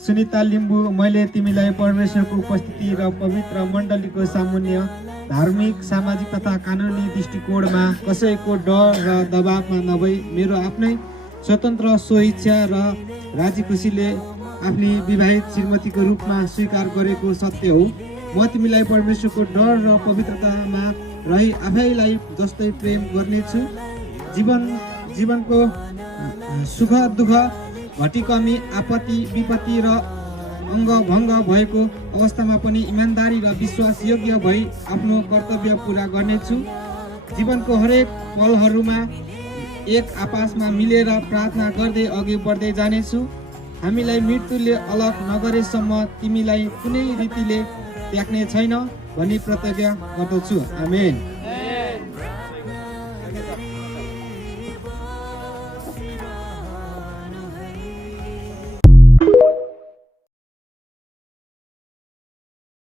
सुनिता लिम्बू, मैले तिमीलाई परमेश्वरको उपस्थिति र पवित्र मण्डलीको सामान्य धार्मिक, सामाजिक तथा कानुनी दृष्टिकोणमा कसैको डर र दबावमा नभई मेरो आफ्नै स्वतन्त्र स्वइच्छा र राजी खुसीले आफ्नी विवाहित श्रीमतीको रूपमा स्वीकार गरेको सत्य हो। म तिमीलाई परमेश्वरको डर र पवित्रतामा रही आफैलाई जस्तै प्रेम गर्नेछु। जीवनको सुख दुःख, घटी कमी, आपत्ति विपत्ति र अङ्गभङ्ग भएको अवस्थामा पनि इमान्दारी र विश्वास योग्य भई आफ्नो कर्तव्य पुरा गर्नेछु। जीवनको हरेक पलहरूमा एक आपसमा मिलेर प्रार्थना गर्दै अघि बढ्दै जानेछु। हामीलाई मृत्युले अलग नगरेसम्म तिमीलाई कुनै रीतिले त्याग्ने छैन भनी प्रतिज्ञा गर्दछु। आमेन।